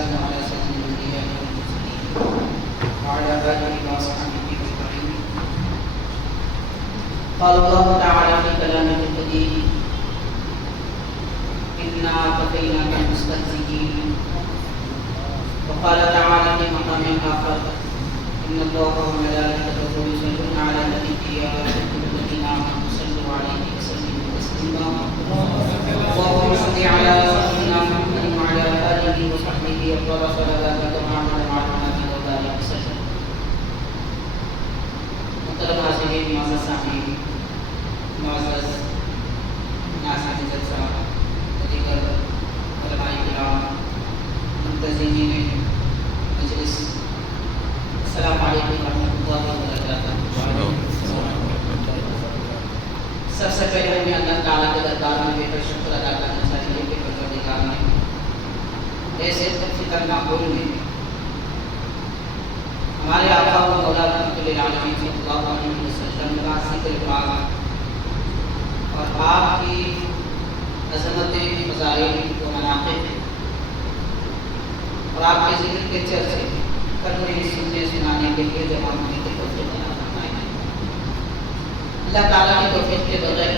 والسلام على سيدنا الانبياء والمرسلين وعلى اله وصحبه اجمعين. قال الله تعالى في كلامه القديم: انا كفيناك المستهزئين. وقال تعالى في مقام اخر: ان الله وملائكته يصلون على النبي يا ايها الذين امنوا صلوا عليه وسلموا تسليما. اللهم صل على سيدنا محمد وعلى اله وصحبه افضل صلواتك وعلى النبي وبارك وسلم. محترم حاضرین، معزز سامعین، معزز ناظرین جلسہ، دیگر علماء کرام، منتظمین مجلس، السلام علیکم ورحمۃ اللہ وبرکاتہ۔ سب سے پہلے ہمیں اللہ تعالیٰ کے دربار میں بے حد شکر ادا کرنا چاہیے کہ پروردگار نے ایسے فطر معقول میں ہمارے آقا و مولا رحمۃ للعالمین صلی اللہ علیہ وسلم کا ذکر پاک اور آپ کی عظمتیں، فضائل و مناقب اور آپ کے ذکر کے چرچے کرنے، سننے، سنانے کے لیے جب ہم نے توفیق عطا فرمائی ہے۔ اللہ تعالیٰ کی توفیق کے بغیر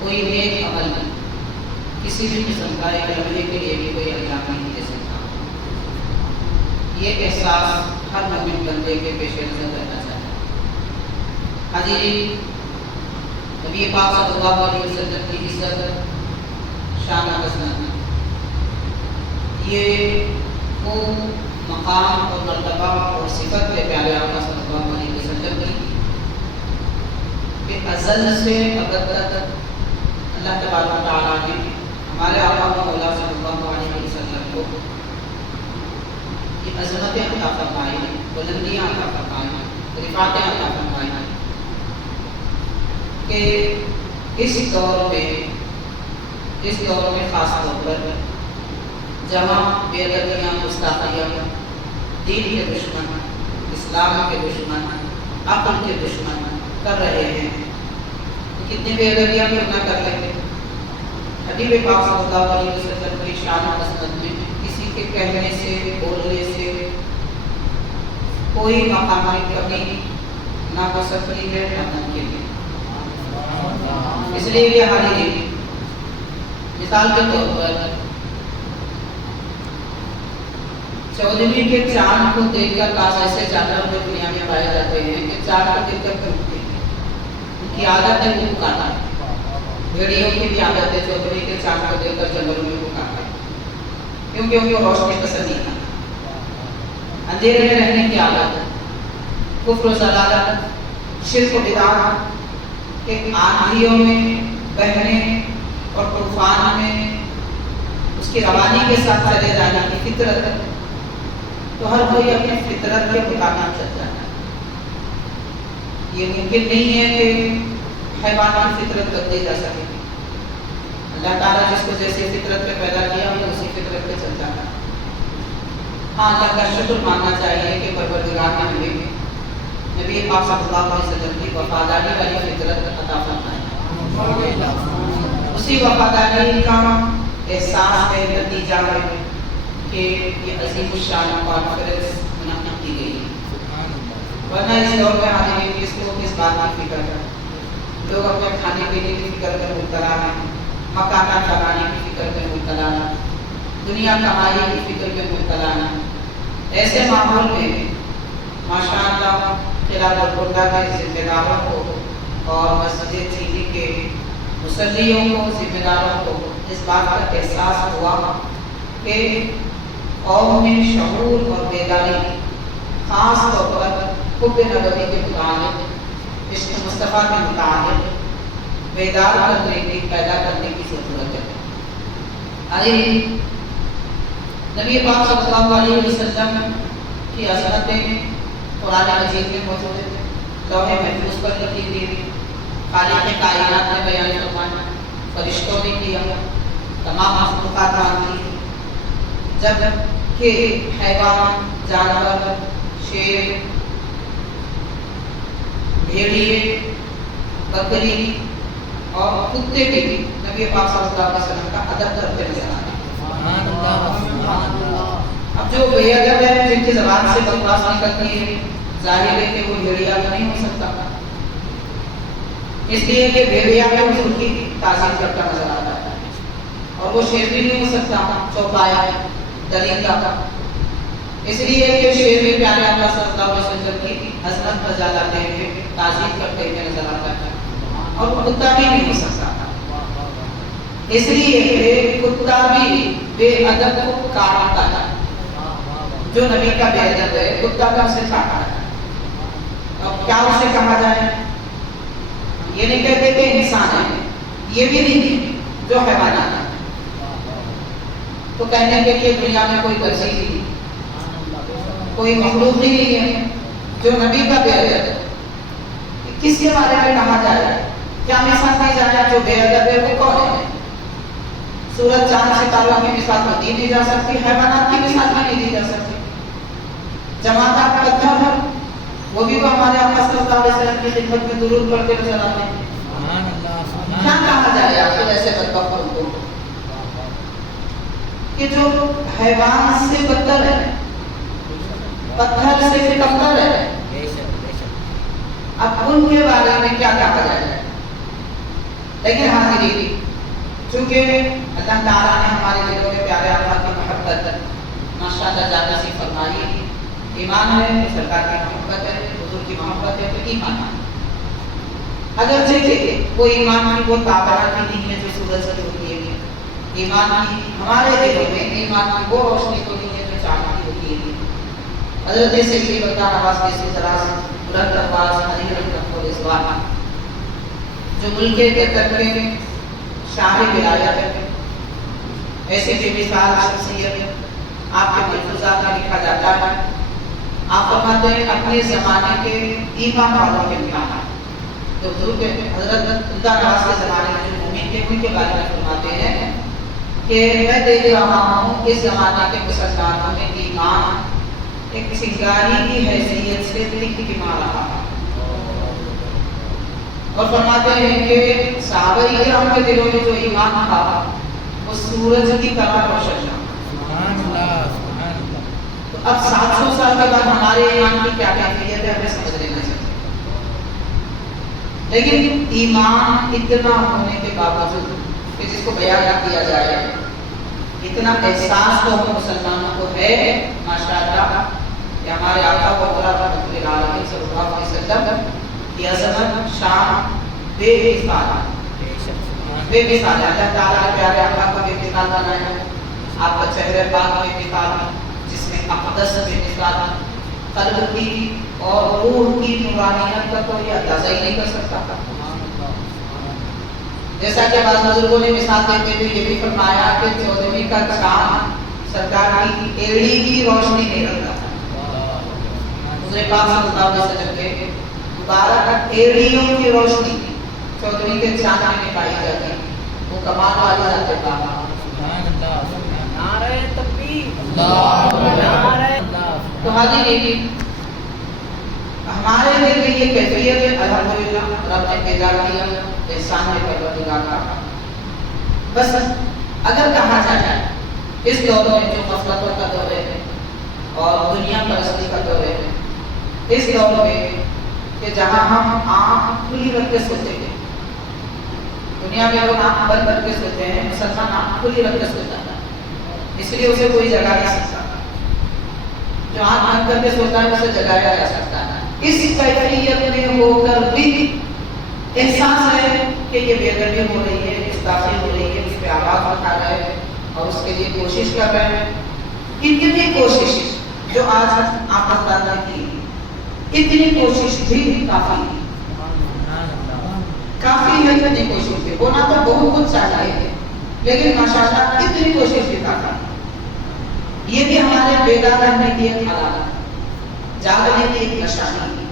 کوئی نیک عمل کسی بھی قسم کا ایک لمحے کے لیے بھی کوئی انجام نہیں دے سکتا۔ یہ احساس ہر مومن بندے کے پیش نظر رہنا چاہیے۔ حاضرین، نبی پاک صلی اللہ علیہ وسلم کی عزت، شان و عظمت، یہ وہ مقام اور مرتبہ اور صفت ہے پیارے آقا صلی اللہ علیہ وسلم کی کہ ازل سے ابد تک اللہ تبارک و تعالیٰ نے ہمارے آقا و مولا صلی اللہ علیہ وسلم کو یہ عظمتیں عطا فرمائی، بلندیاں عطا فرمائی، رفعتیں عطا فرمائی کہ اس دور میں خاص طور پر جہاں بے ادبیاں، گستاخیاں، دین کے دشمن، اسلام کے دشمن، عقل کے دشمن کر رہے ہیں، تو کتنی بے ادبیاں بھی نہ کر لیں۔ حبیب پاک صلی اللہ علیہ وسلم کی شان و عظمت میں کسی کے کہنے سے، بولنے سے کوئی مقامی کمی نہ ہو سکتی ہے، نہ ممکن ہے۔ اس لیے یہ حاضرین، مثال کے طور پر چودھویں کے چاند کو دیکھ کر بعض ایسے جانور دنیا میں پائے جاتے ہیں کہ چاند کو دیکھ کر پھونکتے ہیں، ان کی عادت ہے وہ پکانا ہے۔ بھیڑیوں کی بھی عادت ہے چودھویں کے چاند کو دیکھ کر جنگلوں میں پکانا ہے، کیونکہ ان کو روشنی پسند نہیں ہے، اندھیرے میں رہنے کی عادت ہے۔ کفر و ضلالت، شرک و بدعت کہ آندھیوں میں، بہنے اور طوفان میں اس کی روانی کے ساتھ چلے جانے کی فطرت ہے، تو ہر کوئی اپنے فطرت کے مطابق چل جاتا ہے۔ یہ ممکن نہیں ہے کہ حیوان کی فطرت بدلی جا سکے۔ اللہ تعالیٰ جس کو جیسے فطرت پہ پیدا کیا وہ اسی فطرت پہ چل جاتا ہے۔ ہاں، اللہ کا شکر ماننا چاہیے کہ پروردگار نے ہمیں نبی پاک صلی اللہ علیہ وسلم کی وفاداری والی فطرت عطا فرمائی۔ اسی وفاداری کا احساس ہے، نتیجہ ہے کہ یہ عظیم الشان کانفرنس منعقد کی گئی ہے۔ ورنہ اس دور میں حاضرین کس کو کس بات کی فکر ہے؟ لوگ اپنے کھانے پینے کی فکر میں مبتلا ہیں، مکانات بنانے کی فکر میں مبتلا ہیں، دنیا کمائی کی فکر میں مبتلا ہیں۔ ایسے ماحول میں ماشاء اللہ خلاف القرآن کے ذمہ داروں کو اور مسجد چینی کے مصلیوں کو، ذمہ داروں کو اس بات کا احساس ہوا کہ قوم میں شعور اور بیداری، خاص طور پر حب نبوی کے متعلق، عشق مصطفیٰ کے متعلق بیدار کرنے کی، پیدا کرنے کی ضرورت ہے۔ نبی پاک صلی اللہ علیہ وسلم کی عظمتیں قرآن مجید میں موجود ہیں، لوح محفوظ پر لکھی ہوئی، خالق کائنات نے بیان فرمایا، فرشتوں نے کیا، تمام مخلوقات نے، جب کہ حیوان، جانور، شیر، بھیڑیے، بکری اور کتے بھی نبی پاک صلی اللہ علیہ وسلم کا ادب کرتے نظر آتے ہیں۔ اب جو بے ادب ہے جن کی زبان سے بکواس نکلتی ہے ظاہر ہے کہ وہ بھیڑیا تو نہیں ہو سکتا، اس لیے کہ بھیڑیا میں حضور کی تعظیم کرتا نظر آتا ہے، اور وہ شیر بھی نہیں ہو سکتا چوپایا درندہ کا، اس لیے کہ شیر بھی پیارے آقا صلی اللہ علیہ وسلم کی عظمت بجا لاتے ہوئے تعظیم کرتے ہوئے نظر آتا ہے، اور وہ کتا بھی نہیں ہو سکتا، اس لیے کہ کتا بھی بے ادب کو کاٹتا ہے، جو نبی کا بے ادب ہے کتا کا اسے کاٹا ہے، اب کیا اسے کہا جائے؟ یہ نہیں کہتے کہ انسان ہے، یہ بھی نہیں ہے جو حیوانات ہے، تو کہنے کے لیے دنیا میں کوئی ترجیح نہیں، کوئی مخلوق نہیں ہے جو نبی کا بے ادب ہے، کس کے بارے میں کہا جائے؟ کیا مثال دی جائے جو بے ادب ہے وہ کون ہے؟ سورج چاند ستاروں کی مثال تو دی جا سکتی، حیوانات کی مثال بھی نہیں دی جا سکتی، جماعت پتھر ہے وہ بھی تو ہمارے آقا صلی اللہ علیہ وسلم کی خدمت میں درود پڑھتے نظر آتے ہیں، کیا کہا جائے آپ کو ایسے بدبختوں کو کہ جو حیوان سے بدتر ہے، پتھر سے بھی کمتر ہے، اب ان کے بارے میں کیا کہا جائے؟ لیکن حاضرین چونکہ اللہ تعالیٰ نے ہمارے دلوں میں پیارے آقا کی محبت ماشاءاللہ جانا سی فرمائی، ایمان ہے تو سرکار کی محبت ہے، حضور کی محبت ہے تو ایمان ہے، اگرچہ کہ وہ ایمان کی وہ طاقت نہیں ہے جو سورج سے ہوتی ہے، ایمان کی ہمارے دلوں میں ایمان کی وہ روشنی تو نہیں ہے جو چاند کی ہوتی ہے، حضرت سیدی بندہ نواز کی سراز بلند آواز علی رحمت و رضوان جو ملک کے کے شاہ ولایت ہے، ایسی بے مثال شخصیت آپ کے ملفوظات میں لکھا جاتا ہے، آپ فرماتے ہیں اپنے زمانے کے ایمان والوں کے امتحان، جو حضور کے حضرت بندہ نواز کے زمانے میں جو مومن تھے ان کے بارے میں فرماتے ہیں کہ میں دیکھ رہا ہوں اس زمانے کے مسلمانوں میں ایمان ایک سنگاری کی حیثیت سے ٹمٹما رہا ہے، اور فرماتے ہیں کہ صحابہ کرام کے دلوں میں جو ایمان تھا وہ سورج کی طرح روشن تھا، تو اب 700 سال کے بعد ہمارے ایمان کی کیا کیفیت ہے ہمیں سمجھ لینا چاہیے، لیکن ایمان اتنا ہونے کے باوجود کہ جس کو بیان نہ کیا جائے، اتنا احساس تو ہم مسلمانوں کو ہے ماشاءاللہ کہ ہمارے آقا و مولا رحمت للعالمین صلی اللہ علیہ وسلم کی عظمت شان بے مثال ہے، اللہ تعالیٰ نے پیارے آقا کو بے مثال بنایا، آپ کا چہرہ پاک بے مثال ہے، جس میں اقدس بے مثال ہے، قلب کی اور روح کی نورانیت کا کوئی اندازہ ہی نہیں کر سکتا تھا، جیسا کہ بعض بزرگوں نے مثال دیتے ہوئے یہ بھی فرمایا کہ 14ویں کا چاند سرکار کی ایڑی کی روشنی نہیں رکھتا تھا، حضور پاک صلی اللہ علیہ وسلم کے مبارک ایڑیوں کی روشنی 14ویں کے چاند میں پائی جاتی، وہ کمال والی ذات پاک۔ نعرہ تکبیر، تو حاضرین ہمارے دل میں یہ کیفیت ہے الحمدللہ رب نے پیدا کیا، احسان ہے پروردگار کا، بس اگر کہا جائے اس دور میں جو غفلتوں کا دور ہے اور دنیا پرستی کا دور ہے، اس دور میں کہ جہاں ہم آنکھ کھلی رکھ کے سوتے ہیں، دنیا میں لوگ آنکھ بند کر کے سوتے ہیں، مسلمان آنکھ کھلی رکھ کے سوتا ہے، اس لیے اسے کوئی جگہ نہیں سکتا، جو آنکھ بند کر کے سوتا ہے اسے جگایا جا سکتا ہے، اس کیفیت میں ہو کر بھی احساس ہے کہ یہ بے ادبی ہو رہی ہے، گستاخی ہو رہی ہے، اس پہ آواز اٹھا رہے ہیں اور اس کے لیے کوشش کر رہے ہیں، اتنی کوشش جو آج آپ حضرات نے کی، اتنی کوشش بھی کافی ہے، اتنی کوشش بھی ہونا تو بہت کچھ چاہیے ہے، لیکن ماشاءاللہ اتنی کوشش بھی کافی، یہ بھی ہمارے بیدار رہنے کی ایک علامت، جاگنے کی ایک نشانی۔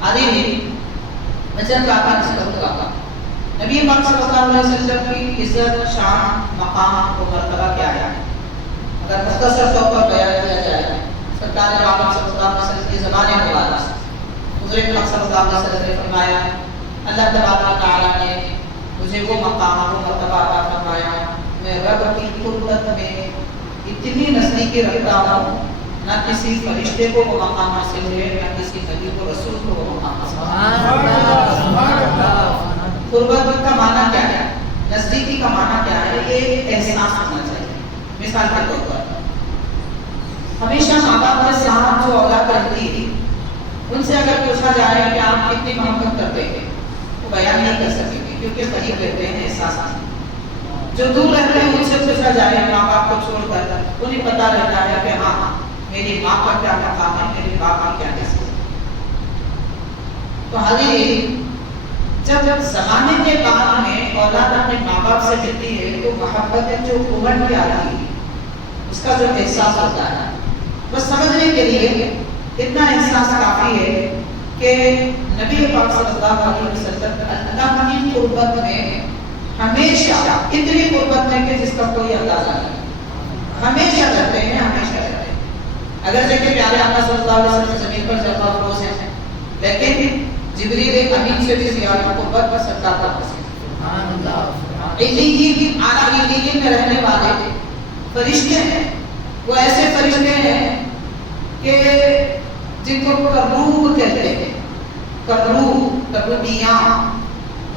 حاضرین میں چند باتیں سے کروں گا، نبی پاک صلی اللہ علیہ وسلم کی عزت، شان، مقام و مرتبہ کیا ہے؟ اگر مختصر طور پر بیان کیا جائے، سرکار عالم صلی اللہ علیہ وسلم کی زبان مبارک حضور پاک صلی اللہ علیہ وسلم نے فرمایا اللہ تبارک و تعالیٰ نے مجھے وہ مقام و مرتبہ عطا فرمایا، میں رب کی قربت میں اتنی نزدیکی رکھتا ہوں، نہ کسی فرشتے کو وہ مقام حاصل ہے، نہ کسی نبی کو رسول کو وہ مقام حاصل ہے۔ قربت کا معنی کیا ہے؟ نزدیکی کا معنی کیا ہے؟ یہ احساس ہونا چاہیے۔ مثال کے طور پر ہمیشہ ماں باپ کے ساتھ جو اولاد رہتی ہے، ان سے اگر پوچھا جائے کہ آپ کتنی محبت کرتے ہیں، وہ بیان نہیں کر سکیں گے، کیونکہ قریب رہتے ہیں، احساس۔ جو دور رہتے ہیں ان سے پوچھا جائے ماں باپ کو چھوڑ کر، انہیں پتہ رہتا ہے کہ ہاں میری ماں کا کیا مقام ہے، میرے باپ کی کیا حیثیت ہے۔ تو حاضرین، جب زمانے کے بعد میں اولاد اپنے ماں باپ سے ملتی ہے تو محبت جو امڑ کے آتی ہے، اس کا جو احساس ہوتا ہے، بس سمجھنے کے لیے اتنا احساس کافی ہے کہ نبی پاک صلی اللہ علیہ وسلم اللہ کی قربت میں ہمیشہ اتنی قربت میں کہ جس کا کوئی اندازہ نہیں، ہمیشہ رہتے ہیں، ہمیشہ رہتے ہیں۔ اگر دیکھیں پیارے آقا صلی اللہ علیہ وسلم زمین پر جب روز ہیں، لیکن جبریل امین سے بھی زیادہ قربت پر سرکار کا پسند۔ علیین، اعلیٰ علیین میں رہنے والے فرشتے ہیں، وہ ایسے فرشتے ہیں کہ جن کو کروب کہتے ہیں، کروبیاں،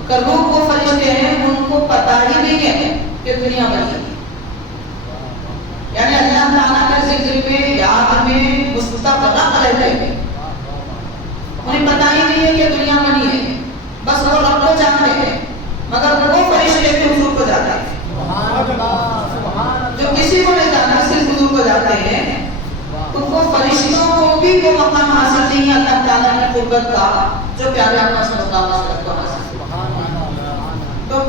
کروب وہ فرشتے ہیں ان کو پتہ ہی نہیں ہے کہ دنیا بنی ہے، یعنی اللہ تعالیٰ کے ذکر میں، یاد میں مستغرق رہتے ہیں، انہیں پتہ ہی نہیں ہے کہ دنیا بنی ہے، بس وہ رب کو جانتے ہیں، مگر وہ فرشتے بھی حضور کو جانتے ہیں۔ جو کسی کو نہیں جانتے صرف حضور کو جانتے ہیں، تو وہ فرشتوں کو بھی وہ مقام حاصل نہیں ہے اللہ تعالیٰ کی قربت کا جو پیارے آقا صلی اللہ علیہ وسلم کو حاصل ہے۔ تو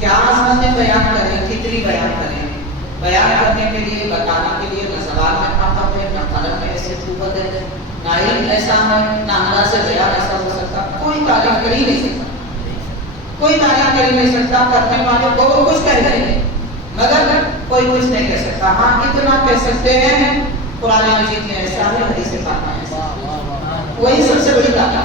کیا عظمتیں بیان کریں، کتنی بیان کریں؟ بیان کرنے کے لیے، بتانے کے لیے نہ زبان میں طاقت ہے، نہ قلم میں ایسے قوت ہے، نہ علم ایسا ہے، نہ انداز سے بیان ایسا ہو سکتا، کوئی تعریف کر ہی نہیں سکتا، کوئی تعریف کر ہی نہیں سکتا۔ کرنے والے بہت کچھ کہہ رہے ہیں مگر کوئی کچھ نہیں کہہ سکتا۔ ہاں اتنا کہہ سکتے ہیں قرآن مجید میں ایسا ہے، حدیث پاک میں ایسا ہے، وہی سب سے بڑی بات ہے،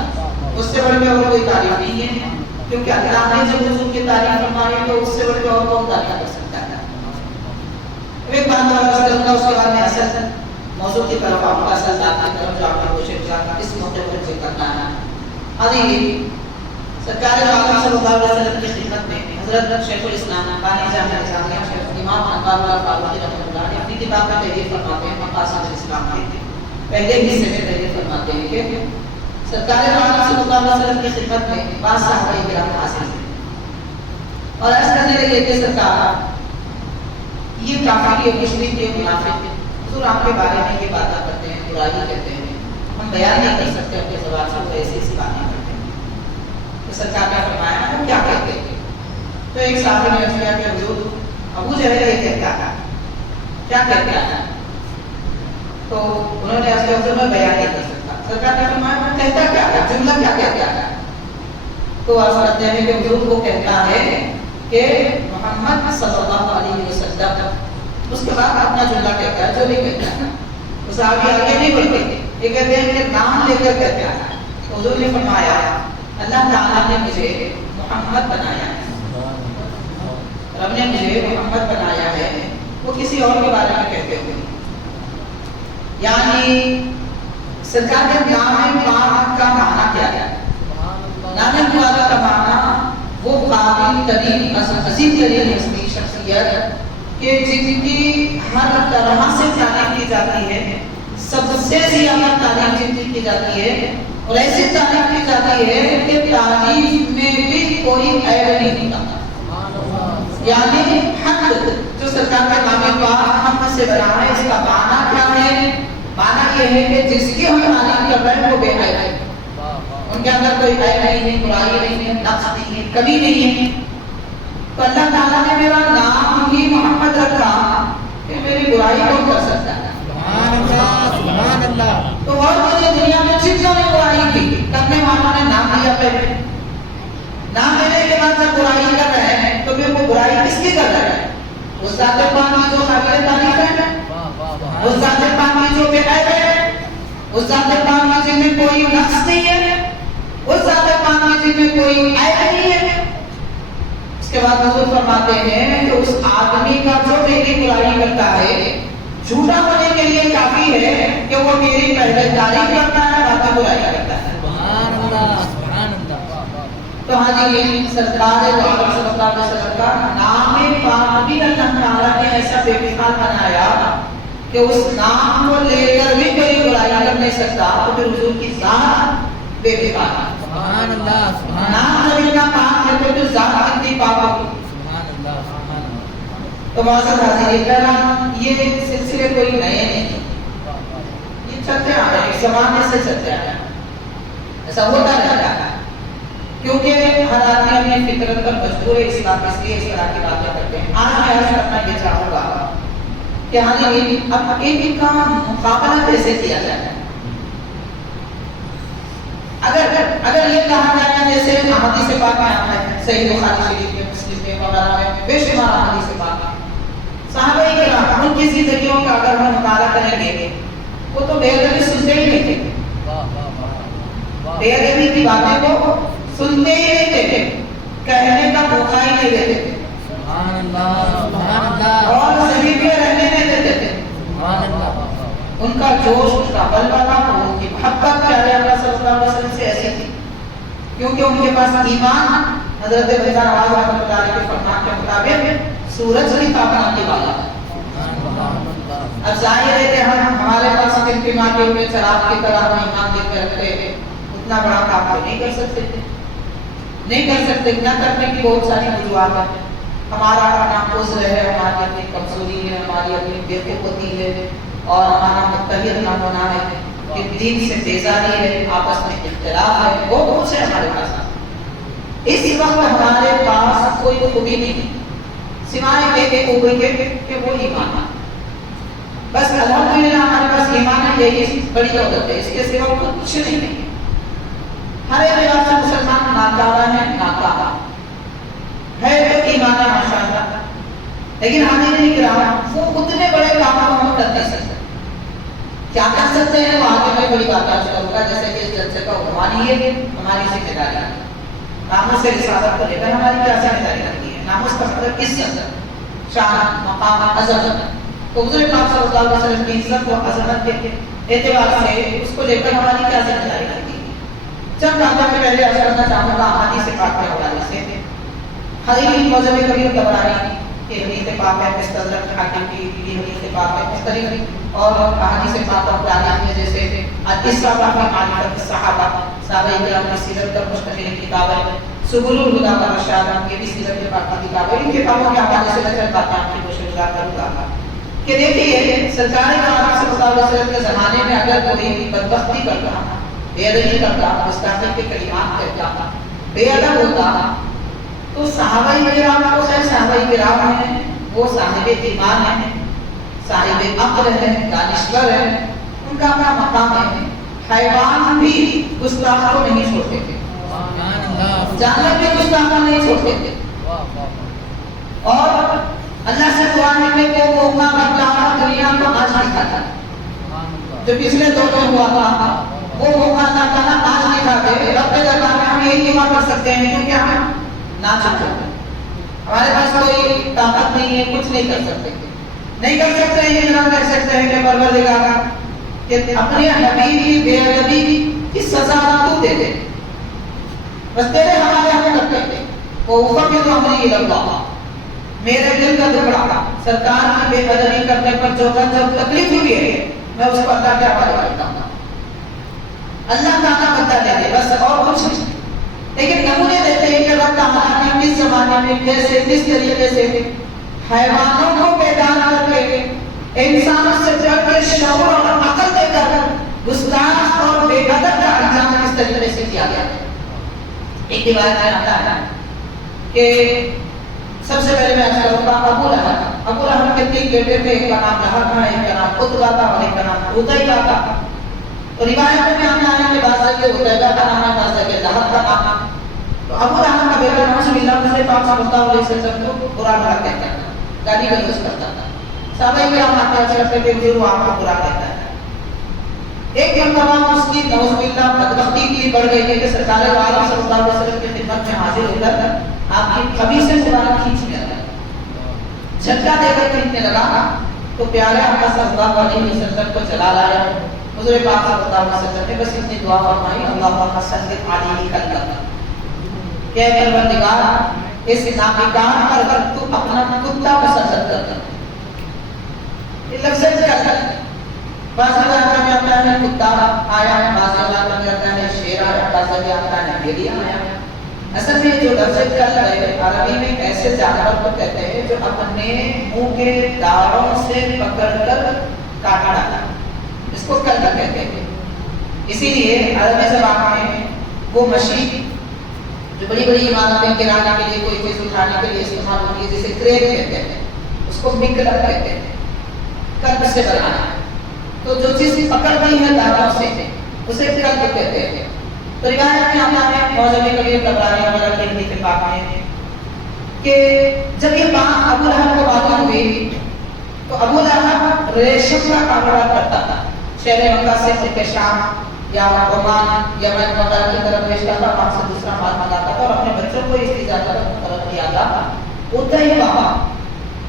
اس سے بڑھ کے اور کوئی تعریف نہیں ہے، کیونکہ اللہ نے جب حضور کی تعریف فرمائی ہے تو اس سے بڑھ کے اور کون تعریف کر سکتا ہے۔ ایک بات اور عرض کروں گا، اس کے بعد میں اصل موضوع کی طرف آپ کا اصل ذات کی طرف جو آپ کا کوشش اس موقع پر ذکر کرنا ہے۔ حاضرین، سرکار دو عالم صلی اللہ علیہ وسلم کی خدمت میں حضرت شیخ الاسلام بانی جامعہ نظامیہ شیخ امام انوار اللہ فاروقی رحمۃ اللہ علیہ اپنی کتاب میں تحریر فرماتے ہیں، مقاصد الاسلام کے پہلے حصے میں تحریر فرماتے ہیں کہ سرکار دو عالم صلی اللہ علیہ وسلم کی خدمت میں بعض صحابہ کرام حاصل ہیں اور عرض کرنے لگے کہ سرکار یہ کافر یہ مشرک یہ منافق حضور آپ کے بارے میں یہ باتیں کرتے ہیں، برائی کہتے ہیں، ہم بیان نہیں کر سکتے اپنے زبان سے، وہ ایسی ایسی باتیں کرتے ہیں۔ تو سرکار نے فرمایا وہ کیا کہتے ہیں؟ تو ایک صحابی نے عرض کیا کہ حضور ابو جہل یہ کہتا ہے، کیا کہتا ہے؟ تو انہوں نے عرض کیا میں بیان نہیں کر سکتا۔ سرکار نے فرمایا وہ کہتا کیا ہے، جملہ کیا کہتا ہے؟ تو عرض کرتے ہیں کہ حضور وہ کہتا ہے کہ محمد صلی اللہ علیہ وسلم، اس کے بعد اپنا جملہ کہتا ہے جو بھی کہتا ہے، وہ صحابی آگے نہیں بڑھتے، یہ کہتے ہیں کہ نام لے کر کہتا ہے۔ تو حضور نے فرمایا اللہ تعالیٰ نے مجھے محمد بنایا ہے، رب نے مجھے محمد بنایا ہے، وہ کسی اور کے بارے میں کہتے ہوئے، یعنی سرکار کے نام پاک کا معنی کیا ہے؟ نام پاک کا معنی وہ قابل ترین عظیم ترین ہستی شخصیت کہ جن کی ہر طرح سے تعریف کی جاتی ہے، سب سے زیادہ تعریف جن کی جاتی ہے اور ایسی تعریف کی جاتی ہے کہ تعریف میں بھی کوئی عیب نہیں نکلتا، یعنی حق جو سرکار کا نام پاک ہم سے بنا ہے، اس کا معنی کیا ہے؟ معنی یہ ہے کہ جس کی ہم تعریف کر رہے ہیں وہ بے عیب ہے، ان کے اندر کوئی عیب نہیں ہے، برائی نہیں ہے، نقص نہیں ہے، کمی نہیں ہے۔ تو اللہ تعالیٰ نے میرا نام ہی محمد رکھا کہ میری برائی کون کر سکتا ہے؟ سبحان اللہ، سبحان اللہ۔ تو اور مجھے دنیا میں جتنا بھی برائی کی کرنے والوں نے نام دیا پہلے، نام لینے کے بعد جب برائی کر رہے ہیں تو پھر وہ برائی کس کی کر رہے ہیں؟ اس ذات پاک کی جو قابل تعریف ہے، اس ذات پاک کی جو بے عیب ہے، اس ذات پاک کی جن میں کوئی نقص نہیں ہے، اس ذات پاک کی جن میں کوئی عیب نہیں ہے، اس کے بعد حضور فرماتے ہیں کہ اس آدمی کا جو میری برائی کرتا ہے جھوٹا ہونے کے لیے کافی ہے کہ وہ میری پہلے تعریف کرتا ہے بعد میں برائی کرتا ہے. سبحان اللہ سبحان اللہ. تو ہاں جی سرکار دو عالم صلی اللہ علیہ وسلم کا نام پاک بھی اللہ تعالیٰ نے ایسا بے مثال بنایا کہ اس نام کو لے کر بھی کوئی برائی کر نہیں سکتا. تو پھر حضور کی ذات بے مثال ہے. سبحان اللہ سبحان نام نبی کا پاک ہے تو پھر ذات کتنی پاک ہوگی. سبحان اللہ سبحان اللہ. تو معزز حاضرین کرام یہ سلسلے کوئی نئے نہیں، یہ چلتے آ رہے ہیں، زمانے سے چلتے آ رہے ہیں، ایسا ہوتا رہتا ہے کیونکہ ہر آدمی اپنی فطرت پر مجبور ہے. اسلام اس لیے اس طرح کی باتیں کرتے ہیں. آج میں عرض کرنا یہ چاہوں گا کہ حاضرین اب ان کا مقابلہ کیسے کیا جاتا ہے. اگر یہ کہا جائے جیسے احادیث پاک میں آتا ہے صحیح بخاری شریف میں، مسلم میں وغیرہ میں بے شمار احادیث پاک صحابہ کرام ان کی زندگیوں کا اگر ہم مطالعہ کریں گے وہ تو بے ادبی سنتے ہی نہیں تھے، بے ادبی کی باتیں کو سنتے ہی نہیں تھے، کہنے کا موقع ہی نہیں دیتے تھے. سبحان اللہ سبحان اللہ. اور صحیح پہ رہنے نہیں دیتے تھے. سبحان اللہ. ان کا جوش، ان کا بلبلہ، ان کی محبت پیارے اللہ صلی اللہ علیہ وسلم سے ایسی تھی کیونکہ ان کے پاس ایمان حضرت مرزا نواز رحمۃ اللہ علیہ کے فرمان کے مطابق سورج کی تابنا کی والا. اب ظاہر ہے کہ ہمارے پاس انتما کے ہوئے چراغ کی طرح ہم ایمان دے کے رکھتے ہیں، اتنا بڑا کام تو نہیں کر سکتے تھے، نہیں کر سکتے. نہ کرنے کی بہت ساری وجوہات ہیں. ہمارا اپنا عذر ہے، ہماری اپنی کمزوری ہے، ہماری اپنی بے قوتی ہے، اور ہمارا متحد نہ ہونا ہے، کہ دین سے بیزاری ہے، آپس میں اختلاف ہے، وہ کچھ ہے ہمارے پاس. اس وقت ہمارے پاس کوئی خوبی نہیں سوائے ایک خوبی کے کہ وہ ایمان ہے. بس الحمدللہ ہمارے پاس ایمان ہے، یہی بڑی دولت ہے، اس کے سوا کچھ نہیں ہے. ہر ایک لحاظ سے مسلمان ناکارہ ہے، ناکارہ ہے تو ایمان ہے ماشاءاللہ. لیکن حاضرین کرام وہ اتنے بڑے کاموں کو ہم کر نہیں سکتے. کیا کر سکتے ہیں وہ آگے میں بڑی بات آج کروں گا، جیسے کہ اس جلسے کا عنوان یہ ہماری ذمہ داری ہے. ناموس رسالت کو لے کر ہماری کیا ذمہ داری رکھتی ہے. ناموس کا مطلب عزت، شان، مقام، عظمت. تو حضور پاک صلی اللہ علیہ وسلم کی عزت و عظمت کے اعتبار سے اس کو لے کر ہماری کیا ذمہ داری رکھتی ہے. چند باتوں میں پہلے عرض کرنا چاہوں گا احادیث پاک کے حوالے سے. حدیث موجب کبیر طبرانی کہ حدیث پاک ہے، مستدرک حاکم کی حدیث پاک ہے، مختلف اور احادیث پاک اور تعلیم میں جیسے الاسراء فی معرفت الصحابہ، صحابہ کرام کی سیرت پر مشتمل کتاب ہے. سبل الہدی والرشاد، یہ بھی سیرت پاک کی کتاب ہے. ان کتابوں کے حوالے سے چند باتیں آپ کی کوشش کروں گا کہ دیکھیے سرکار عالم صلی اللہ علیہ وسلم کے زمانے میں اگر کوئی بدبختی کرتا، بے ادبی کرتا، گستاخی کے کلمات کہتا، بے ادب ہوتا، تو صحابہ کرام کو خیر صحابہ کرام ہیں، وہ صاحب ایمان ہیں، صاحب عقل ہیں، دانشور ہیں، ان کا اپنا مقام ہے. حیوان بھی گستاخ کو نہیں چھوڑتے تھے، جانور بھی گستاخ کو نہیں چھوڑتے تھے. اور اللہ سے دعا ہے کہ وہ موقع بتانا دنیا کو آج دکھا تھا جو پچھلے دور میں ہوا تھا، وہ موقع اللہ تعالیٰ آج دکھا دے. رب کے دربار میں ہم یہی دعا کر سکتے ہیں کیونکہ ہم نہ چاہتے ہیں، ہمارے پاس کوئی طاقت نہیں ہے، کچھ نہیں کر سکتے. نہیں کر سکتے ہیں، اتنا کر سکتے ہیں کہ پروردگار کہ اپنے حبیب کی بے ادبی کی سزا تو دے دے. بس تیرے حوالے ہمیں کرتے تھے. وہ اوپر کے تو ہمیں یہ لگا میرے دل کا ٹکڑا سرکار کی بے ادبی کرنے پر جو تکلیف ہوئی ہے میں اس کو اللہ کے حوالے کرتا ہوں. اللہ تعالیٰ بتا دے دے بس، اور کچھ نہیں. لیکن نمونے دیتے ہیں کہ رب تعالیٰ نے کس زمانے میں کیسے کس طریقے سے حیوانوں کو بیدار کر کے انسانوں سے بڑھ کے شعور اور عقل دے کر گستاخ اور بے ادب کا انجام کس طریقے سے کیا گیا. ایک روایت میں آتا ہے کہ سب سے پہلے میں عرض کروں گا ابو لہب کے 3 بیٹے تھے، ایک کا نام لہب تھا، ایک کا نام عتبہ تھا اور ایک کا نام عتیبہ تھا. تو روایت میں آنے آنے کے بعد سے کہ عتیبہ کا نام ہے، بعد سے کہ لہب کا نام. تو ابو لہب کا بیٹا نعوذ باللہ سے پاک صلی اللہ علیہ وسلم کو برا بھلا کہتا تھا، گالی گلوچ کرتا تھا. صحابہ کرام آتے ہیں کرتے کہ ضرور آپ کو برا کہتا ہے. ایک مرتبہ اس کی نعوذ باللہ بدبختی کی بڑھ گئی کہ سرکار عالم صلی اللہ علیہ وسلم کی خدمت میں حاضر ہو کر آپ کی قمیص سے مبارک کھینچنے لگا، جھٹکا دے کر کھینچنے لگا، تو پیارے آقا صلی اللہ علیہ وسلم کو چلا لایا۔ حضور پاک صلی اللہ علیہ وسلم نے بس اتنی دعا فرمائی، اللہم صل علی کلب، کہ پروردگار اس ناپیکان پر اگر تو اپنا کتا مسلط کر، یہ لفظ کر بعض علاقہ میں آتا ہے کتا آیا، بعض علاقہ میں آتا ہے شیر آیا، بعض علاقہ میں آتا ہے بھیڑیا آیا۔ اصل میں جو لفظ کل ہے عربی میں ایسے جانور کو کہتے ہیں جو اپنے منہ کے داڑوں سے پکڑ کر کاٹ ڈالا، اس کو کل کہتے ہیں۔ اسی لیے عربی زبان میں وہ مشین جو بڑی بڑی عمارتیں گرانے کے لیے، کوئی چیز اٹھانے کے لیے استعمال ہوتی ہے، جسے کرین کہتے ہیں، اس کو مکلب کہتے ہیں، کلب سے بنانا۔ تو جو چیز پکڑ گئی ہے داڑوں سے اسے کلب کہتے ہیں۔ تو روایت میں آتا ہے موضوع کبیر طبرانی وغیرہ کے حدیث پاک میں کہ جب یہ بات ابو لہب کو معلوم ہوئی تو ابو لہب ریشم کا کاروبار کرتا تھا، شہر مکہ سے ملک شام یا عمان یمن وغیرہ کی طرف بھیجتا تھا، وہاں سے دوسرا مال منگاتا تھا اور اپنے بچوں کو اس کی اجازت مقرر کیا تھا۔ اتحیبہ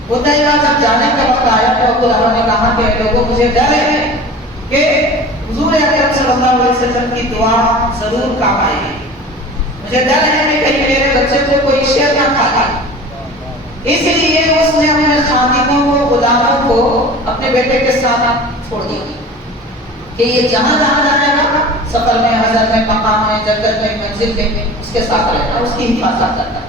جب جانے کا وقت آیا تو ابو لہب نے کہا کہ لوگوں مجھے ڈر ہے کہ حضور اکرم صلی اللہ علیہ وسلم کی دعا ضرور کام آئے گی، مجھے ڈر ہے کہ کہیں میرے بچے کو کوئی شیر نہ کھا لے، اس لیے اس نے اپنے خادموں کو، غلاموں کو اپنے بیٹے کے ساتھ چھوڑ دیا کہ یہ جہاں جہاں جائے گا، سفر میں، حضر میں، مقام میں، جنگل میں، منزل میں، اس کے ساتھ رہنا، اس کی حفاظت کرنا۔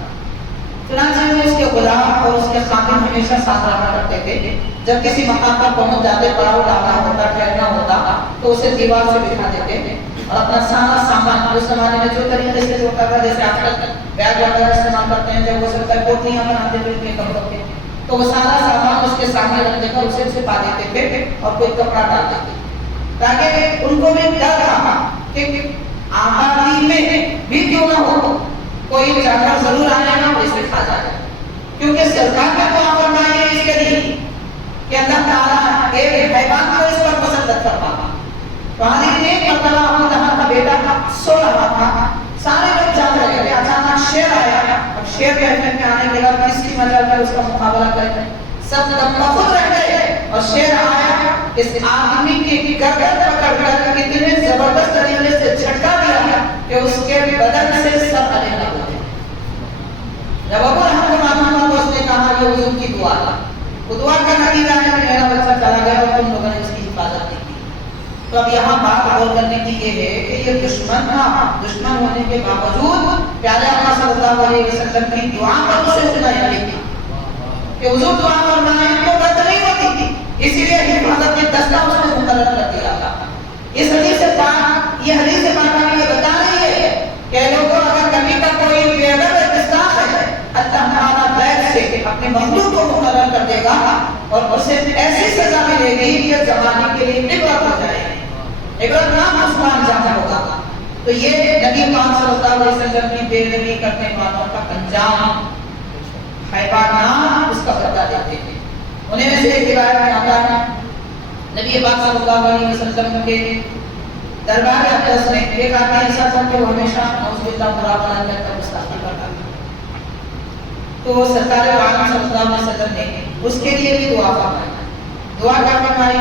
چنانچہ میں اس کے غلام اور اس کے خادم ہمیشہ ساتھ رہا کرتے تھے۔ جب کسی مقام پر پہنچ جاتے، پڑاؤ ڈالنا ہوتا، ٹھہرنا ہوتا، تو اسے دیوار سے بٹھا دیتے اور اپنا سارا سامان، اس زمانے میں جو طریقے سے ہوتا تھا، جیسے آج کل بیگ وغیرہ استعمال کرتے ہیں، جب وہ سب کوٹیاں بناتے تھے اپنے کپڑوں کے، تو وہ سارا سامان اس کے سامنے رکھ دے کر اسے چھپا دیتے تھے اور کوئی کپڑا ڈال دیتے تاکہ ان کو بھی ڈر تھا کہ آبادی میں بھی کیوں نہ ہو کوئی جانور ضرور آئے گا اور اسے کھا جائے گا، کیونکہ سرکار نے دعا فرمائی ہے اس کے لیے کہ اللہ تعالیٰ ایک حیوان کو اس پر مسلط فرماتا۔ تو حضرت ایک مرتبہ ابو لہب کا بیٹا سو رہا تھا، سارے لوگ جان رہے تھے، اچانک شیر آیا اور شیر کے حملے میں آنے کے بعد کس کی مجال میں اس کا مقابلہ کرے، سب خود رہ گئے اور شیر آیا، اس آدمی کی گردن پکڑ کر اتنے زبردست طریقے سے جھٹکا دیا کہ اس کے بدن سے سب الگ ہو گئے۔ جب ابو لہب کو معلوم ہوا تو اس نے کہا یہ حضور کی دعا ہے، وہ دعا کا نتیجہ ہے کہ میرا بچہ چلا گیا اور تم لوگوں نے اس کی حفاظت نہیں کی۔ تو اب یہاں بات غور کرنے کی یہ ہے کہ یہ دشمن تھا، دشمن ہونے کے باوجود پیارے آقا صلی اللہ علیہ وسلم کی دعا پر اسے سنایا نہیں تھا کہ حضور دعا فرمائیں تو رد نہیں ہوتی تھی، اسی لیے حفاظت کے دستہ اس نے مقرر کر دیا تھا۔ اس حدیث سے پاک، یہ حدیث سے پاک ہمیں یہ بتا رہی ہے کہ لوگوں اگر کبھی کا کوئی بے ادب گستاخ ہے، اللہ تعالیٰ غیر سے اپنے مخلوق کو مقرر کر دے گا اور اسے ایسی سزا ملے گی کہ زمانے کے لیے عبرت ہو جائے گی، عبرت نام عثمان جہاں ہوگا۔ تو یہ نبی پاک صلی اللہ علیہ وسلم کی بے ادبی کرنے والوں کا انجام حیوانات اس کا بدلہ دیتے ہیں۔ انہیں میں سے ایک روایت میں آتا ہے نبی پاک صلی اللہ علیہ وسلم کے دربار اقدس میں ایک آدمی ایسا تھا کہ وہ ہمیشہ نعوذ باللہ برا بنا کر گستاخی کرتا تھا، تو سرکار عالم صلی اللہ علیہ وسلم نے اس کے لیے بھی دعا فرمائی۔ دعا کیا فرمائی؟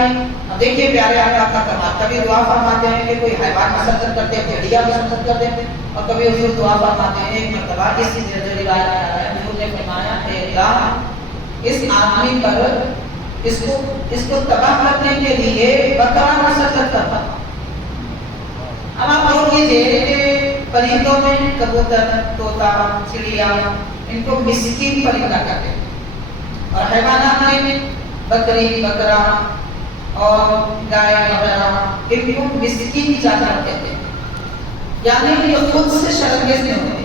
اب دیکھیے پیارے آقا کا کمال، کبھی دعا فرماتے ہیں کہ کوئی حیوان مسلط کرتے ہیں، بھیڑیا مسلط کر دیتے ہیں، اور کبھی حضور دعا فرماتے ہیں۔ ایک مرتبہ اس جو روایت میں آیا ہے، حضور نے فرمایا اے اللہ اس آدمی پر اس کو تباہ کرنے کے لیے بکرا مسلط کرتا۔ اب آپ غور کیجیے کہ پرندوں میں کبوتر، طوطا، چڑیا، ان کو مسکین پرندہ کہتے ہیں، اور حیوانات میں بکری، بکرا اور گائے وغیرہ ان کو مسکین جانور کہتے ہیں، یعنی یہ خود سے شرمگیز نہیں ہوتے،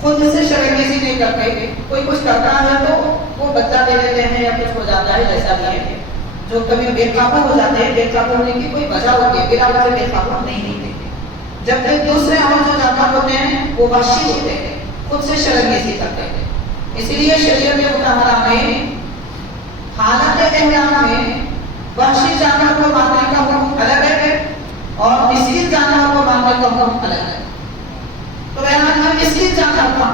خود سے شرمگیزی نہیں کرتے۔ کوئی کچھ کرتا ہے تو وہ بچہ دے دیتے ہیں یا کچھ ہو جاتا ہے، جیسا بھی ہے۔ جو کبھی بے قابو ہو جاتے ہیں، بے قابو ہونے کی کوئی وجہ ہوتی ہے، بلا وجہ بے قابو نہیں ہوتے، جب تک دوسرے اور جو جانور ہوتے ہیں وہ وحشی ہوتے ہیں، خود سے شرمگیزی کرتے ہیں۔ اسی لیے شریعت مطہرہ میں حالت احرام میں وحشی جانور کو مارنے کا حکم الگ ہے اور مسکین جانور کو مارنے کا حکم الگ ہے۔ تو بہرحال میں مسکین جانور کا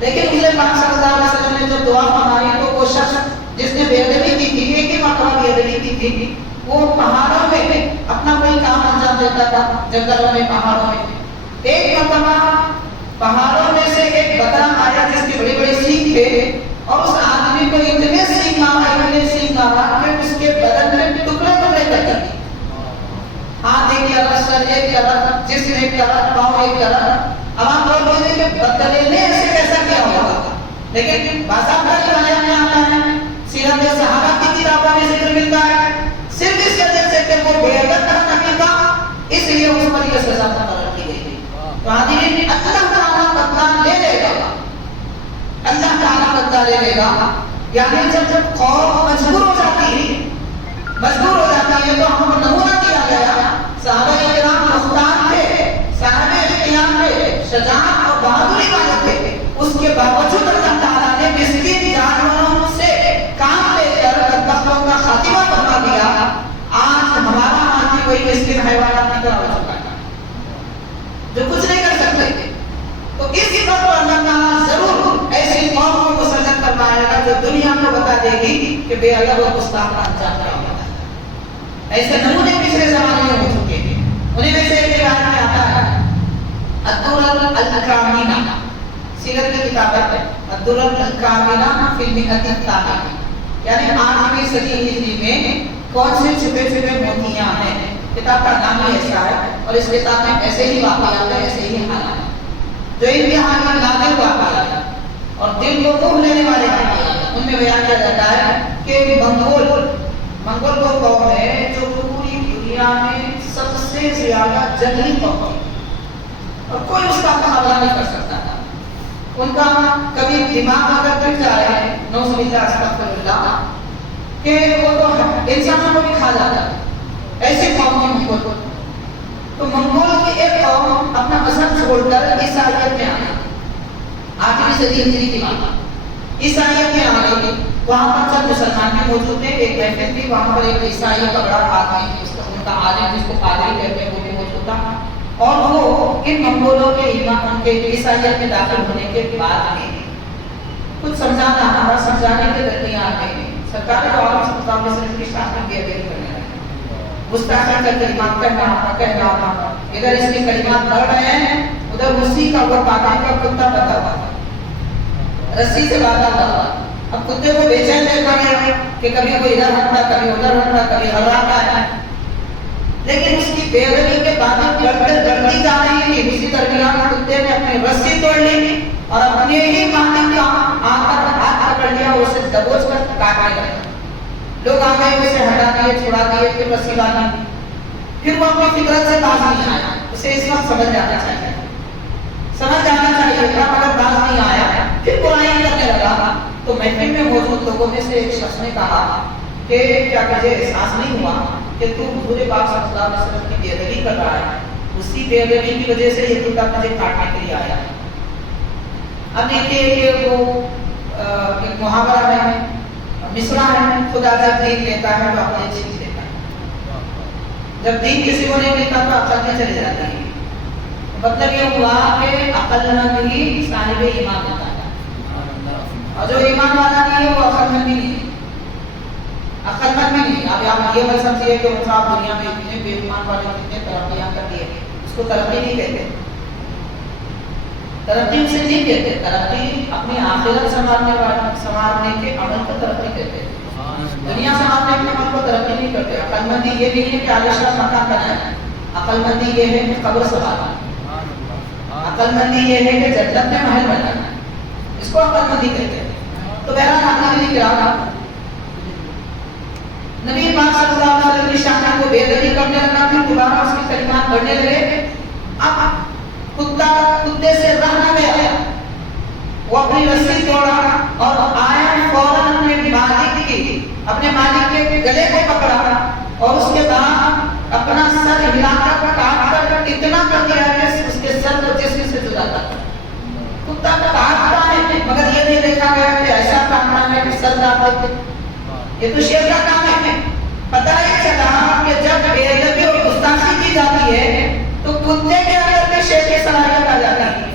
لیکن حضور پاک صلی اللہ علیہ وسلم نے جب دعا فرمائی تو وہ شخص جس نے بے ادبی کی تھی، ایک ہی مرتبہ بے ادبی کی تھی، وہ پہاڑوں میں اپنا کوئی کام انجام دیتا تھا، جنگلوں میں، پہاڑوں میں۔ ایک مرتبہ پہاڑوں میں سے ایک بکرا آیا جس کی بڑی بڑی سینگ تھے، اور اس آدمی کو اتنے سینگ مارا کہ اس کے بدن میں ٹکڑے ٹکڑے کر دی۔ ہاتھ ایک طرف، سر ایک طرف، جسم ایک طرف، پاؤں ایک طرف۔ اب آپ لوگ بولیں کہ بکرے نے ایسے کیسا کیا ہوگا؟ لیکن باضابطہ روایات میں آتا ہے، سیرت صحابہ کی کتابوں میں ذکر ملتا ہے، صرف اس وجہ سے کہ وہ بے ادب تھا نبی کا، اس لیے اس پر یہ سزا مقرر کی گئی تھی۔ تو حاضرین، اللہ تعالیٰ بدلہ لے لے گا، اللہ تعالیٰ بدلہ لے لے گا۔ یعنی جب قوم مجبور ہو جاتی ہے تو ہم کو نمونہ دیا گیا، صحابہ کرام مختار تھے، صاحب اختیار تھے، شجاعت اور بہادری والے تھے، اس کے باوجود اللہ تعالیٰ نے مسکین جانوروں سے کام لے کر بدبختوں کا خاتمہ فرما دیا۔ آج ہمارا آدمی وہی مسکین حیوانات کی طرح ہو چکا ہے جو کچھ نہیں کر سکتے۔ تو اس وقت پر اللہ تعالیٰ ضرور ایسی قوم کو مسلط فرمائے گا جو دنیا کو بتا دے گی کہ بے ادب اور گستاخ کا انجام کیا ہوتا ہے۔ ایسے نمونے پچھلے زمانے میں ہو چکے ہیں۔ انہیں میں سے ایک روایت میں آتا ہے، الدرر الکاملہ، سیرت کی کتاب ہے، الدرر الکاملہ فی المئۃ الثامنہ، یعنی 8ویں صدی ہجری میں کون سے چھپے چھپے موتیاں ہیں۔ کتاب کا نام ہی ایسا ہے، اور اس کتاب میں ایسے ہی واقعات ہیں، ایسے ہی حالات ہیں جو انتہائی نادر واقعات ہیں اور دل کو موہ لینے والے واقعات ہیں۔ ان میں بیان کیا جاتا ہے کہ منگول وہ قوم ہے جو پوری دنیا میں سب سے زیادہ جنگلی قوم ہے اور کوئی اس کا مقابلہ نہیں کر سکتا تھا۔ ان کا کبھی دماغ اگر گر جائے، نعوذ باللہ استغفر اللہ، کہ وہ تو انسانوں کو بھی کھا جاتا ہے، ایسے قوم کی منگول۔ تو منگول کی ایک قوم اپنا مذہب چھوڑ کر عیسائیت میں آ گئی، 8ویں صدی ہجری کی بات، عیسائیت میں آ گئی۔ وہاں پر چند مسلمان بھی موجود تھے، ایک محفل تھی، وہاں پر ایک عیسائی کا بڑا آدمی ان کا عالم جس کو پادری کہتے ہیں وہ بھی موجود تھا، اور وہ ان منگولوں کے ایمان کے عیسائیت میں داخل ہونے کے بعد میں کچھ سمجھانا ہمارا سمجھانے کے درمیان میں سرکار صلی اللہ علیہ وسلم کی شان میں بے ادبی کرنے لگے، گستاخی کا کلمات کہنا، ادھر اس کے کلمات پڑھ رہے ہیں، ادھر اسی کا وہ پاکستان کا کتا بندھا ہوا تھا، رسی سے باندھا ہوا تھا۔ اب کتے کو بے چین دیکھا گیا کہ کبھی کوئی ادھر ہٹتا، کبھی ادھر ہٹتا، کبھی ہراتا ہے، لیکن اس کی بے ادبی کے باتیں بڑھتی جا رہی تھی۔ اسی درمیان کتے نے اپنی رسی توڑ لی اور اپنے ہی مالک کا ہاتھ پکڑ لیا اور اسے دبوچ کر کاٹنے لگا۔ لوگ آ گئے، اسے ہٹا دیے، چھڑا دیے، پھر رسی باندھی، پھر وہ اپنی فطرت سے باز نہیں آیا۔ اسے اس وقت سمجھ جانا چاہیے تھا، مگر باز نہیں آیا، پھر برائی کرنے لگا۔ تو محفل میں موجود لوگوں میں سے ایک شخص نے کہا کہ کیا تجھے احساس نہیں ہوا کہ تو حضور پاک صلی اللہ علیہ وسلم کی بے ادبی کر رہا ہے؟ اسی بے ادبی کی وجہ سے یہ کتا تجھے کاٹنے کے لیے آیا ہے۔ اب دیکھیے کہ وہ ایک محاورہ ہے، مصرع ہے، خدا جب دین لیتا ہے تو اپنے چیز لیتا ہے، جب دین کسی کو نہیں ملتا تو عقل میں چلے جاتی ہے۔ مطلب یہ ہوا کہ عقل مند ہی صاحب ایمان ہوتا ہے، اور جو ایمان والا نہیں ہے وہ عقل مند بھی نہیں ہے، عقل مند بھی نہیں۔ اب آپ یہ مت سمجھیے کہ آپ دنیا میں اتنے بے ایمان والے کتنے ترقیاں کر دیے، اس کو ترقی نہیں کہتے، ترقی اسے نہیں کہتے، ترقی اپنی آخرت سنوارنے کے عمل کو ترقی کہتے ہیں۔ دنیا سنوارنے کے عمل کو ترقی نہیں کرتے۔ عقل مندی یہ نہیں ہے کہ عالیشان مکان بنائیں، عقل مندی یہ ہے کہ قبر سنوارنا، عقل مندی یہ ہے کہ جنت میں محل بنانا، اس کو عقل مندی کہتے ہیں۔ تو بہرحال آپ نے کیا کہا، نبی پاک صلی اللہ علیہ وسلم کی شان کو بے ادبی کرنے لگا، پھر دوبارہ اس کی کلمات بڑھنے لگے۔ اب کتے سے رہ نہ گیا، وہ اپنی رسی توڑا اور آیا فوراً اپنے مالک کے گلے کو پکڑا اور اس کے بعد اپنا سر ہلا کر کاٹ کر اتنا کر دیا کہ اس کے سر کو جسم سے جدا تھا۔ کتا کاٹتا ہے مگر یہ نہیں دیکھا گیا کہ ایسا کاٹنا ہے کہ سر کاٹ دے، یہ تو شیر کا کام ہے۔ پتہ ہی چلا کہ جب بے ادبی اور گستاخی کی جاتی ہے تو کتے کے اندر بھی شیر کی صلاحیت آ جاتی ہے۔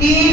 3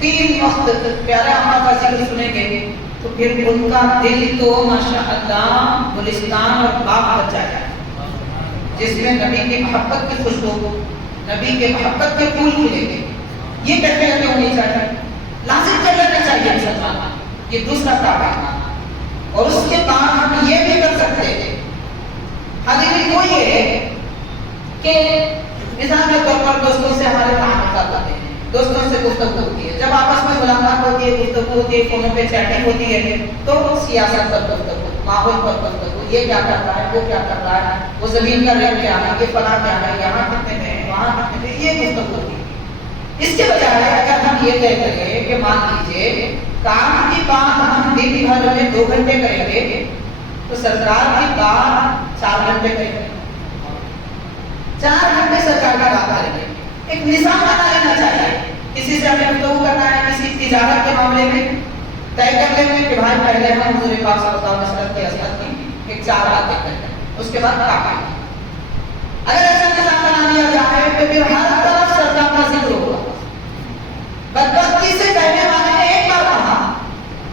3 وقت پیارے آقا کا ذکر سنیں گے تو پھر ان کا دل تو ماشاءاللہ گلستان اور باغ بن جائے گا، جس میں نبی کی محبت کی خوشبو، نبی کے محبت کے پھول کھلیں گے۔ یہ کیفیت ہونی چاہیے، لازم کر لینا چاہیے مسلمان، یہ دوسرا کام ہے۔ اور اس کے بعد ہم یہ بھی کر سکتے ہیں، حاضرین وہ یہ ہے کہ مثال کے طور پر دوستوں سے ہمارے تعلقات آتے ہیں، دوستوں سے گفتگو ہوتی ہے، جب آپس میں ملاقات ہوتی ہے، گفتگو ہوتی ہے، فونوں پہ چیٹنگ ہوتی ہے، تو سیاست پر گفتگو، ماحول پر گفتگو، یہ کیا کر رہا ہے، وہ کیا کر رہا ہے، وہ زمین کا ریٹ کیا ہے، یہ فلاں کیا ہے، یہاں کتنے میں ہے، وہاں کتنے میں، یہ گفتگو ہوتی ہے۔ اس کے بجائے اگر ہم یہ طے کریں کہ مان لیجیے کام کی بات ہم دن بھر میں 2 گھنٹے کریں گے تو سرکار کی بات 4 گھنٹے کریں گے، 4 گھنٹے سرکار کی بات کریں گے۔ ایک نظام بنا لینا چاہیے، کسی سے ہمیں گفتگو کرنا ہے، کسی تجارت کے معاملے میں طے کر لیں گے کہ بھائی پہلے ہم حضور پاک صلی اللہ علیہ وسلم کی عظمت کی ایک 4 باتیں کرتے ہیں، اس کے بعد کام آئے۔ اگر ایسا نظام بنا لیا جائے تو پھر ہر طرف سرکار کا ذکر ہوگا۔ بدبختی سے کہنے والے نے ایک بار کہا،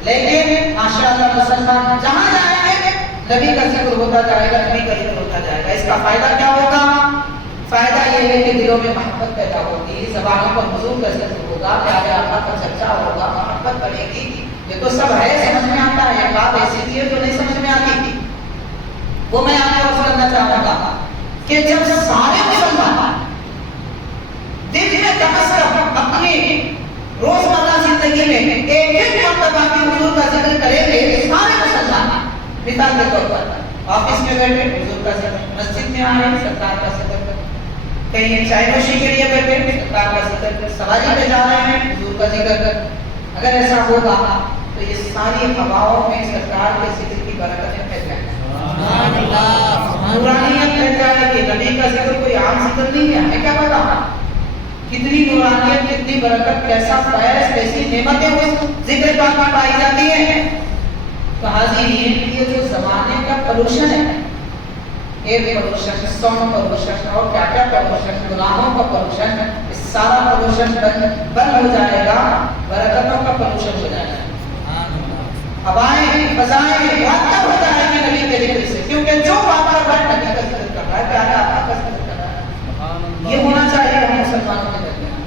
لیکن ماشاءاللہ مسلمان جہاں جائیں گے نبی کا ذکر ہوتا جائے گا، نبی کا ذکر ہوتا جائے گا۔ اس کا فائدہ کیا ہوگا؟ فائدہ یہ ہے کہ دلوں میں محبت پیدا ہوگی، زبانوں پر حضور کا ذکر ہوگا، پیارے آقا کا چرچا ہوگا، محبت بڑھے گی۔ یہ تو سب ہے، سمجھ میں آتا ہے، بات ایسی تھی جو نہیں سمجھ میں آتی تھی، وہ میں آپ کو عرض کرنا چاہوں گا کہ جب سارے مسلمان دل میں کم از کم اپنی روزمرہ زندگی میں ایک مرتبہ بھی حضور کا ذکر کریں گے، سارے مسلمان مثال کے طور پر آفس میں بیٹھے حضور کا ذکر، مسجد میں آئے سرکار کا ذکر، کہیں چائے نوشی کے لیے بیٹھے سرکار کا ذکر، سواری پہ جا رہے ہیں حضور کا ذکر۔ اگر ایسا ہوگا تو یہ ساری ہواؤں میں سرکار کے ذکر کی برکتیں پھیل جائیں گی، نورانیت پھیل جائے گی۔ نبی کا ذکر کوئی عام ذکر نہیں ہے، ہمیں کیا پتا کتنی نورانیت، کتنی برکت، کیسا فیض، کیسی نعمتیں اس ذکر پاک میں پائی جاتی ہیں۔ تو حاضرین یہ جو زمانے کا پولوشن ہے، ایئر پولوشن، ساؤنڈ پولوشن اور کیا کیا پولوشن، گناہوں کا پولوشن، اس سارا پولوشن بند ہو جائے گا، برکتوں کا پولوشن ہو جائے گا، ہوائیں فضائیں مرتب ہو جائیں گی نبی کے ذکر سے، کیونکہ جو بات کر رہا ہے نبی کا ذکر کر رہا ہے، پیارے آقا کا ذکر کر رہا ہے۔ یہ ہونا چاہیے ہم مسلمانوں کے درمیان،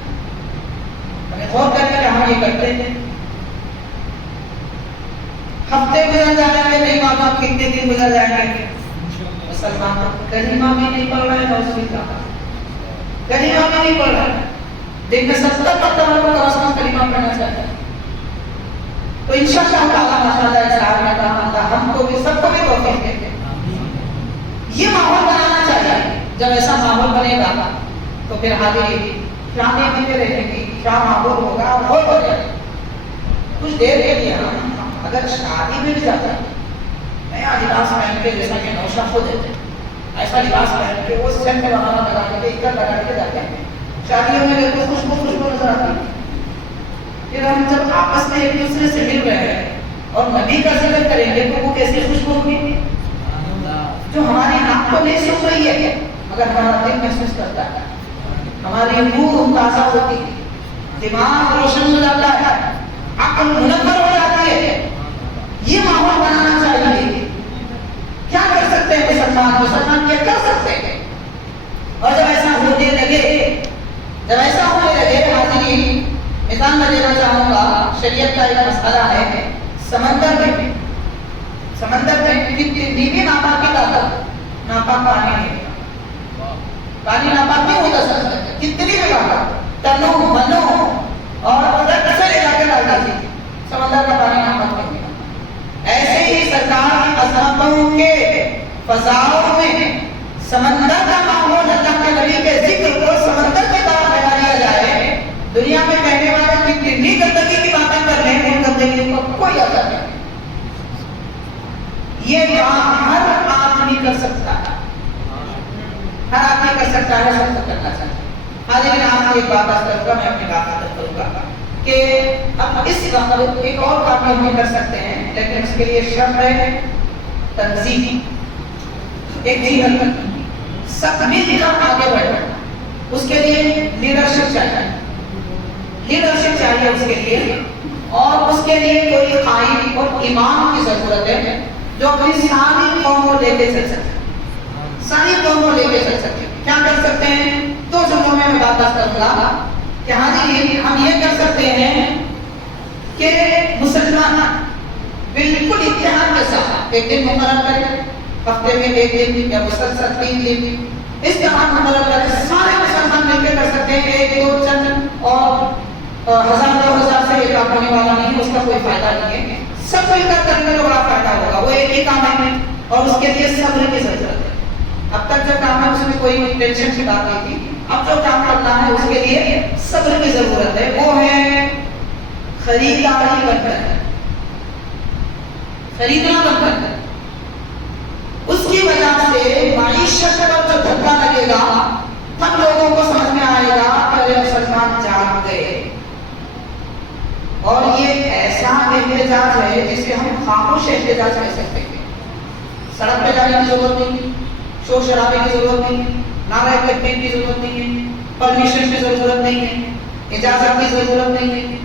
ہمیں غور کریں کہ ہم یہ کرتے ہیں۔ ہفتے گزر جائیں گے، نہیں معلوم کتنے دن گزر جائیں گے، مسلمان کلمہ بھی نہیں پڑھ رہے ہیں، کلمہ بھی نہیں پڑھ رہے ہیں، دن میں 70 مرتبہ کو کم از کم کلمہ پڑھنا چاہیے۔ تو انشاءاللہ تعالیٰ ماشاءاللہ اسلام میں کہا ہم کو بھی سب کو بھی توفیق دے دے۔ یہ ماحول بنانا چاہیے، جب ایسا ماحول بنے گا تو پھر حاضرین کیا نعمتیں رہیں گی، کیا ماحول ہوگا، ماحول بنے گا۔ کچھ دیر کے لیے اگر شادی میں بھی جاتا ہے، نیا لباس پہن کے جیسا کہ نوشہ ہو دیتے ہیں، ایسا لباس پہن کے وہ سینٹ وغیرہ لگا کے عطر لگا کے جاتے ہیں، شادیوں میں بالکل خوشبو نظر آتی ہے۔ پھر ہم جب آپس میں ایک دوسرے سے مل رہے ہیں اور نبی کا ذکر کریں گے تو وہ کیسی خوشبو ہوگی جو ہماری ناک کو نہیں سن رہی ہے مگر ہمارا دل محسوس کرتا ہے، ہماری روح تازہ ہوتی ہے، دماغ روشن ہو جاتا ہے، عقل منور ہو جاتی ہے۔ یہ ماحول بنانا چاہیے۔ کیا کر سکتے ہیں مسلمان کیا کر سکتے ہیں؟ اور جب ایسا ہونے لگے حاضرین مثال میں دینا چاہوں گا، شریعت کا ایک مسئلہ ہے، سمندر میں کتنی بھی ناپاک کی طاقت، ناپاک پانی نہیں ہوتا، پانی ناپاک نہیں ہوتا سمندر میں، کتنی بھی ناپاک تنو منو اور رد سے لے جا کے ڈال دیتی، سمندر کا پانی ناپاک نہیں ہوتا۔ ایسے ہی سرکار کی عظمتوں کے فضاؤں میں سمندر کا ماحول، اللہ کے نبی کے ذکر کو سمندر کی طرح پھیلا دیا جائے، دنیا میں کہنے والے کتنی گندگی کی باتیں کر رہے ہیں، ان گندگی کو کوئی اثر نہیں۔ یہ کام ہر آدمی کر سکتا ہے، ہر آدمی کر سکتا ہے، سب کو کرنا چاہیے۔ حاضرین آپ کو ایک بات عرض کروں گا، میں اپنی بات ختم کروں گا کہ اب اس وقت ایک اور کام ہم کر سکتے ہیں، لیکن اس کے لیے شرط ہے تنظیم، ایک جیل سب مل کر آگے بڑھنا، اس کے لیے لیڈرشپ چاہیے، لیڈرشپ چاہیے اس کے لیے، اور اس کے لیے کوئی قائد اور امام کی ضرورت ہے جو اپنی ساری قوم کو لے کے چل سکے، ساری قوم کو لے کے چل سکے۔ کیا کر سکتے ہیں؟ دو جملوں میں بات کروں گا کہ ہاں جی ہم یہ کر سکتے ہیں کہ مسلمان بالکل اتحاد کے ساتھ ایک دن مقرر کریں، ہفتے میں ایک دن یا مسلسل 3 دن اس طرح مقرر کریں، سارے مسلمان مل کے کر سکتے ہیں، ایک دو چند اور 1000 2000 سے یہ کام ہونے والا نہیں، اس کا کوئی فائدہ نہیں ہے، سب مل کر کرنے میں بڑا فائدہ ہوگا، وہ ایک ہی کام ہے اور اس کے لیے صبر کی ضرورت ہے۔ اب تک جو کام ہے اس میں کوئی ٹینشن کی بات نہیں تھی، اب جو کام کرنا ہے اس کے لیے صبر کی ضرورت ہے، وہ ہے خریداری بن کر، خریدنا بن کر۔ اس کی وجہ سے معیشت پر جو دھکا لگے گا تب لوگوں کو سمجھ میں آئے گا کہ مسلمان جاگ گئے، اور یہ ایسا احتجاج ہے جسے ہم خاموش احتجاج کہہ سکتے ہیں۔ سڑک پہ جانے کی ضرورت نہیں، شور شرابے کی ضرورت نہیں ہے، نعرہ تکبیر کی ضرورت نہیں ہے، پرمیشن کی ضرورت نہیں ہے، اجازت کی ضرورت نہیں ہے،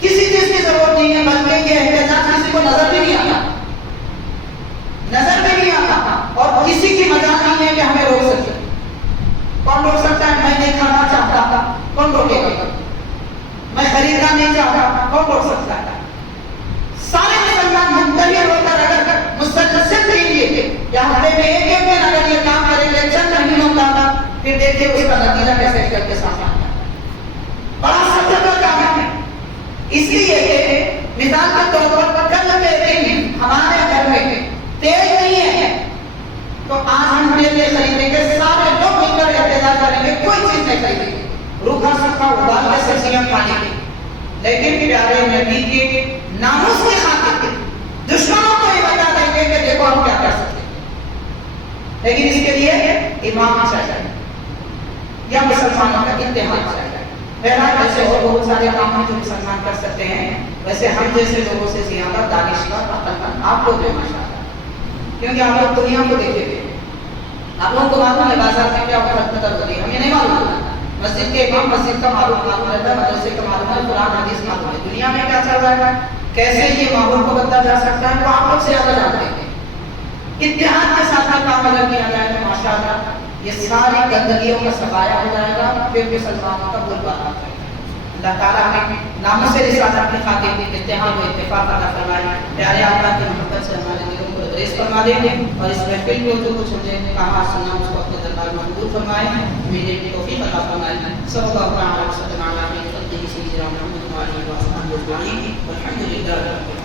کسی چیز کی ضرورت نہیں ہے، بلکہ یہ احتجاج کسی کو نظر بھی نہیں آتا، نظر بھی نہیں آتا، اور کسی کی مجال نہیں ہے کہ ہمیں روک سکے۔ کون روک سکتا ہے؟ میں نہیں کھانا چاہتا تھا، کون روکے گا؟ میں خریدنا نہیں چاہتا، کون روک سکتا ہے؟ سارے مسلمان منتظر ہو کر اگر مسلسل دیں گے یا ہفتے میں ایک دن اگر یہ کام کریں گے چند مہینوں کا، پھر دیکھیے اس کا نتیجہ کیسے کر کے سامنے آتا ہے۔ بڑا سخت کا کام ہے، اس لیے کہ مثال کے طور پر کل کے دن ہمارے گھر میں تیل نہیں ہے تو آج ہم تیل خریدیں گے، سارے لوگ مل کر احتجاج کریں گے، کوئی چیز نہیں خریدیں گے، روکھا سکھا ابال کے سبزیاں کھانے کی، لیکن پیارے نبی کے ناموس کی خاطر دشمنوں کو یہ بتا دیں گے کہ دیکھو ہم کیا کر سکتے ہیں، لیکن اس کے لیے امام چاہیے یا مسلمانوں کا اتحاد چاہیے۔ بہرحال ایسے اور بہت سارے کام ہیں جو مسلمان کر سکتے ہیں، ویسے ہم جیسے لوگوں سے زیادہ دانشور عقل مند آپ لوگ ہیں ماشاءاللہ، کیونکہ آپ لوگ دنیا کو دیکھے ہوئے ہیں، آپ لوگوں کو معلوم ہے بازار میں کیا خدمت ہوتی ہے، ہمیں نہیں معلوم ہوتا، مسجد کے امام مسجد کا معلوم رہتا ہے، مدرسے کا معلوم ہے، قرآن حدیث معلوم ہے، دنیا میں کیا چل رہا ہے، کیسے یہ ماحول کو بدلا جا سکتا ہے، وہ آپ لوگ سے زیادہ جانتے ہیں۔ اتحاد کے ساتھ کام اگر کیا جائے تو ماشاءاللہ یہ ساری گندگیوں کا صفایا ہو جائے گا، پھر بھی مسلمانوں کا بول بالا ہو جائے گا۔ اللہ تعالیٰ نے ناموس رسالت کی خاطر اتحاد و اتفاق عطا فرمائے، پیارے اللہ کی محبت سے ہمارے دلوں کو ادریس فرما دیں گے، اور اس محفل کو جو کچھ مجھے کہا سنا اس کو اپنے دربار میں قبول فرمائے، میرے توفیق عطا فرمائے۔ صلی اللہ علیہ وسلم علی سیدنا محمد و علی آلہ وصحبہ اجمعین، والحمد للہ۔